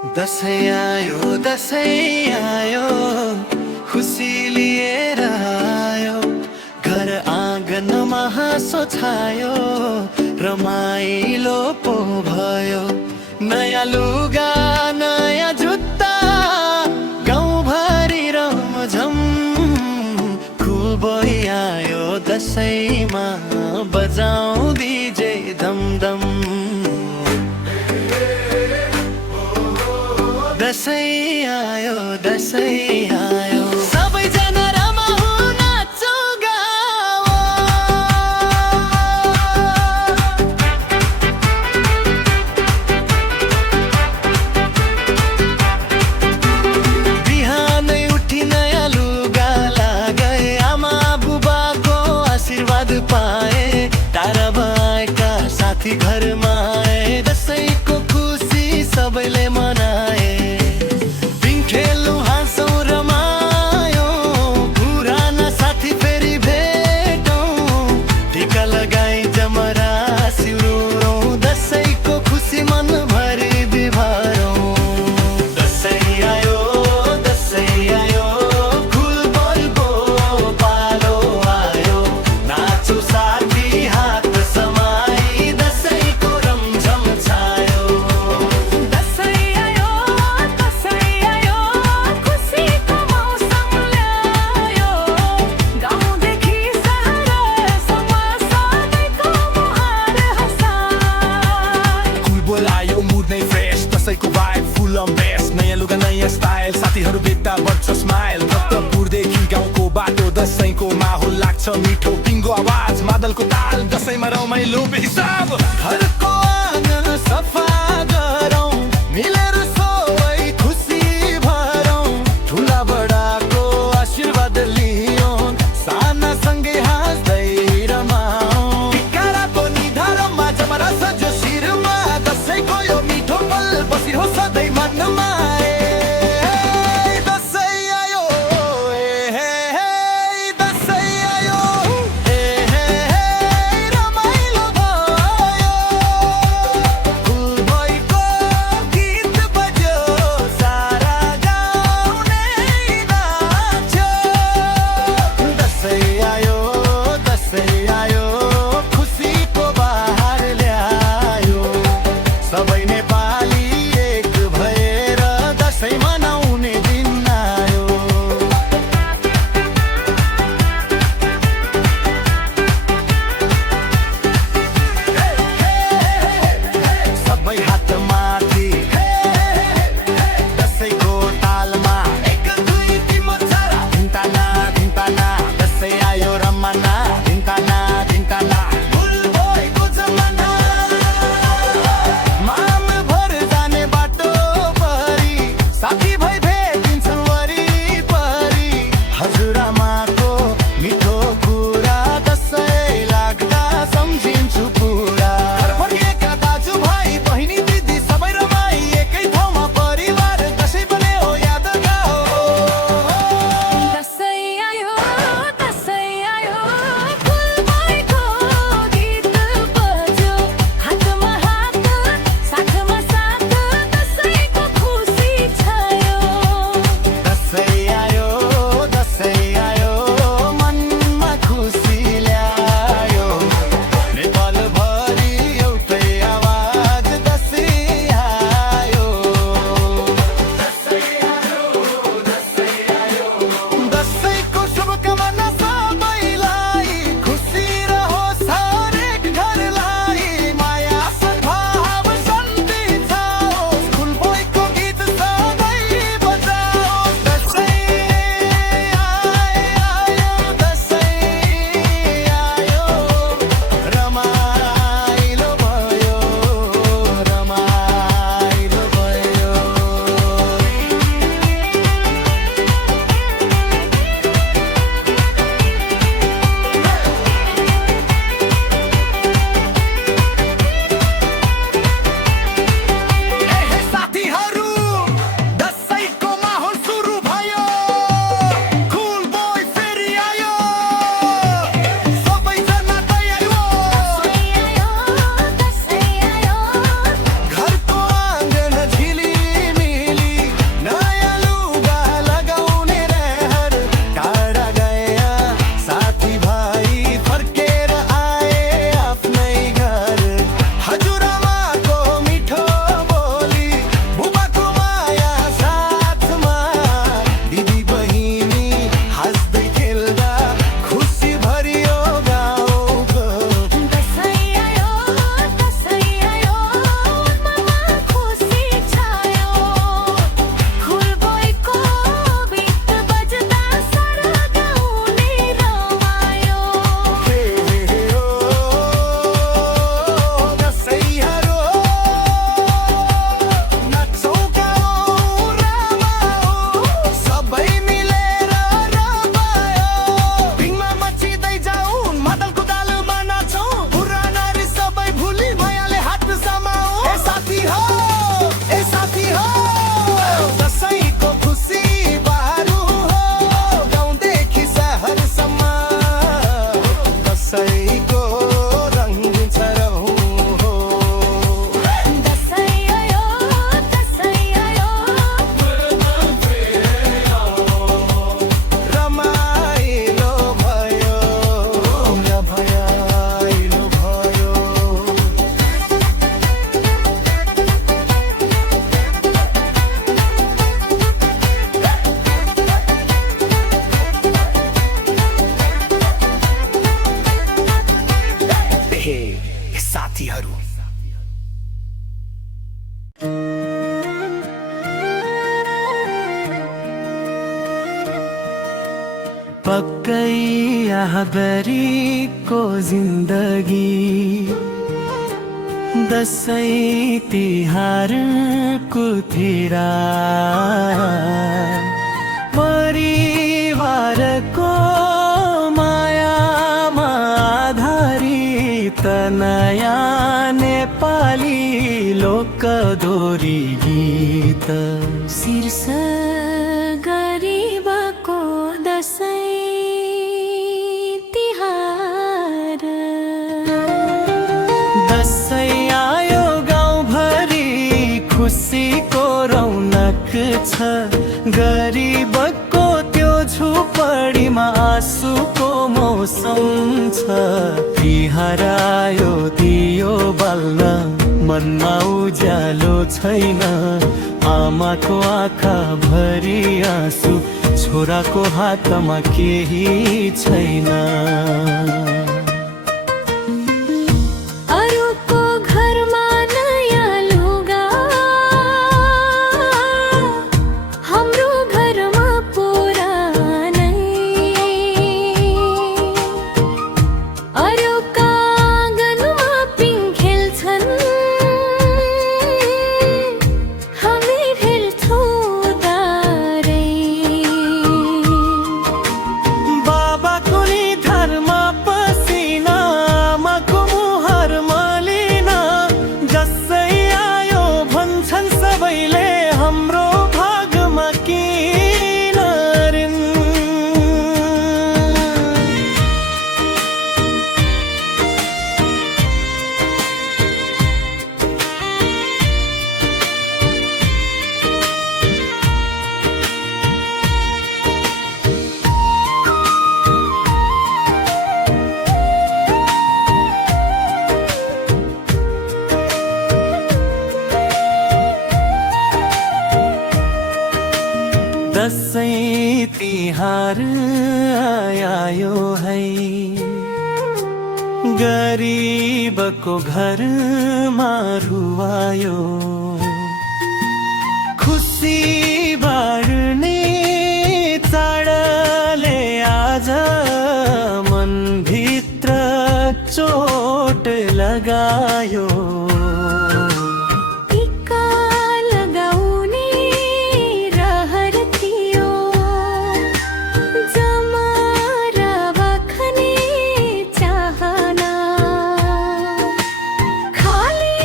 दसैँ आयो खुसी लिएर आयो, घर आँगनमा हाँसो छायो, रमाइलो पो भयो। नयाँ लुगा नयाँ जुत्ता गाउँभरि रमझम, खुल आयो दसैँमा बजाऊ डीजे धमधम। दसैँ आयो सबैजना रमाऊ नाचौ गाऊ। बिहानै उठी नयाँ लुगा लगाए, आमा बुबाको आशीर्वाद पाए, टाढा भएका साथी घरमा आए, दसैँको खुसी सबैले मनाए। दसैँको भाइब फुल अन बेस्ट, नयाँ लुगा नयाँ स्टाइल, साथीहरू भेट्दा बढ्छ स्माइल। भक्तपुरदेखि गाउँको बाटो दसैँको माहौल लाग्छ मिठो, पिङ्गो आवाज मादलको ताल, दसैँमा रमाइलो बेहिसाब। घरको आँगन सफा गरौँ, मिलेर सबै खुसी भरौँ, ठुला बडाको आशीर्वाद लियौँ, साना सँगै हाँस्दै रमाऊँ। टिकाराको निधारमा जमरा सजो शिरमा, दसैँको यो मिठो पल बसिरहोस् सधैँ मनमा। पक्कै यादरीको जिन्दगी दसैँ तिहारको थिरा परिवारको मायामा आधारित नयाँ नेपाली लोकदोरी गीत शीर्ष गरिबको दसैँ तिहार दसैँ आयो गाउँभरि खुसीको रौनक छ गरिबको त्यो झुपडीमा आँसुको मौसम छ तिहार आयो दियो बाल्न मनमा उज्यालो छैन आमाको आँखा भरि आँसु छोराको हातमा केही छैन अरूको घरमा नयाँ लुगा हाम्रो घरमा पुरानै अरूका आँगनमा पिङ खेल्छन् हामी खेल्छौँ दारै बाबाको निधारमा पसिना आमाको मुहार मलिन जसै आयो भन्छन् सबैले हाम्रो भागमा किन ऋण दसैँ तिहार आयो है गरिबको घरमा रुवायो खुसी बाड्ने चाडले आज मनभित्र चोट लगायो टीका लगाउने रहर थियो जमारा बख्ने चाहना खाली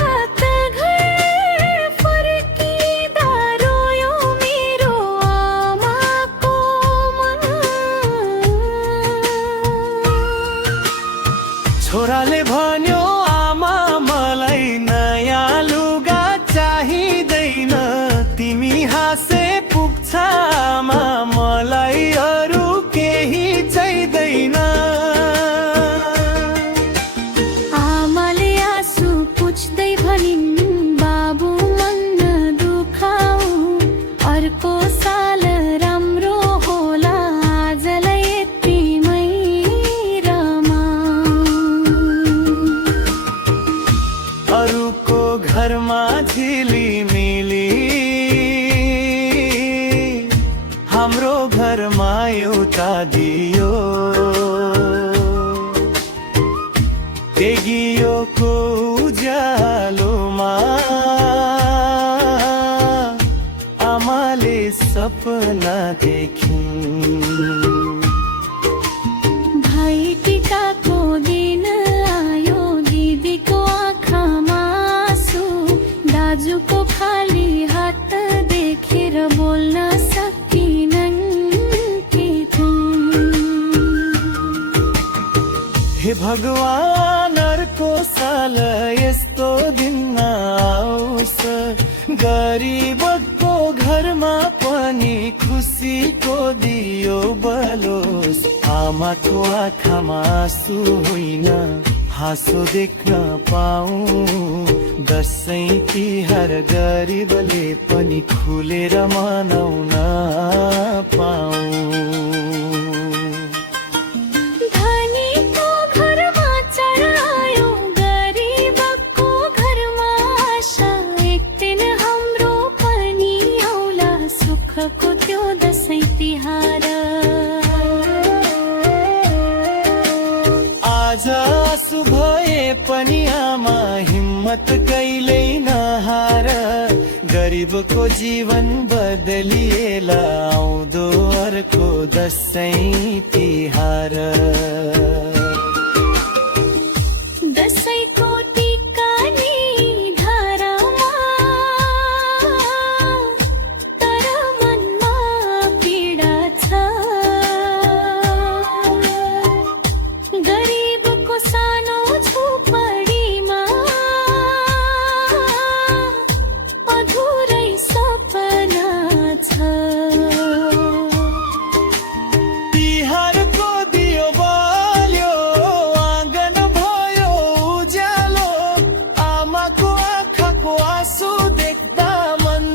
हात घर फर्किँदा रोयो मेरो आमाको मन छोराले भन्यो आमा मलाई नयाँ लुगा चाहिँदैन तिमी हाँसे पुग्छ आमा मलाई अरू केही चाहिँदैन आमाले आँसु पुछ्दै भनिन् बाबु मन दुखाऊ अर्को साल राम्रो होला आजलाई यतिमै रमाऊ अरूको घरमा झिलिमिली हाम्रो घरमा एउटा दियो तेगियोको उज्यालोमा आमाले सपना देखिन् भाइ टिकाको दिन आयो दिदीको आँखामा आँसु दाजुको खाली हात देखेर बोल्न सकिनन् हे भगवान अर्को साल यस्तो दिन आओस् गरिबको घरमा पनि खुसीको दियो बलोस् आमाको आँखामा आँसु होइन हाँसो देख्न पाऊँ दसैँ तिहार गरिबले पनि खुलेर मनाउन पाऊँ धनीको घरमा चढायो गरिबको घरमा आशा एक दिन हाम्रो पनि आउला सुखको त्यो दसैँ तिहार हिम्मत कहिल्यै नहार, गरिबको जीवन बदलिएला आउँदो अर्को दसैँ तिहार। दसैँको टीका नि धारामा, तर मनमा पीडा छ। गरिबको सानो झोपडीमा अधुरै सपना छ। तिहारको दियो बल्यो, आँगन भयो उज्यालो, आमाको आँखाको आँसु देख्दा मन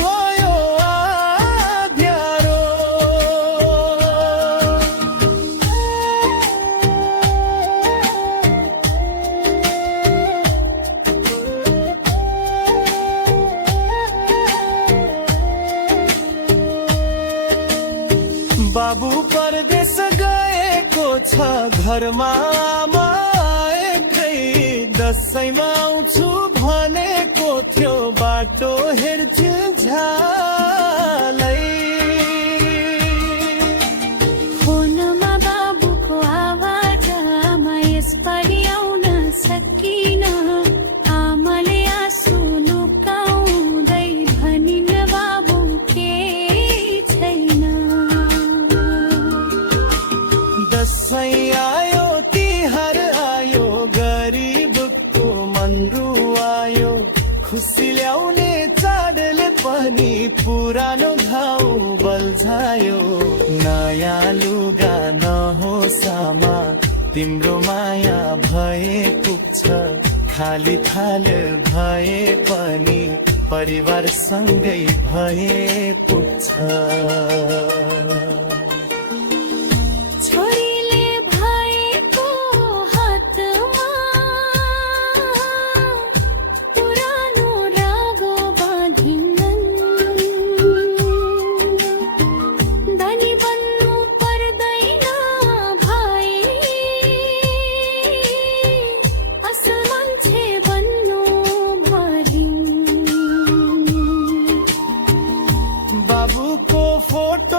भयो आध्यारो। बाबु परदेश गएको छ, घरमा आमा एकै, दसैँमा आउँछु भनेको थियो, बाटो हेर्छु झालै। फोनमा बाबुको आवाज, आमा यसपालि आउन सकिन। आमाले आँसु लुकाउँदै भनिन् बाबु केही छैन। दसैँ आयो तिहार आयो, गरिबको मन रुवायो, खुसी ल्याउने चाडले पनि पुरानो घाउ बल्झायो। नयाँ लुगा नहोस् आमा, तिम्रो माया भए पुग्छ, खाली थाल भए पनि परिवारसँगै भए पुग्छ। छोरीले भएको हातमा पुरानो रागो बाँधिनन्। धनी बन्नु पर्दैन भाइ, असल मान्छे बन्नु भरिन्। बाबुको फोटो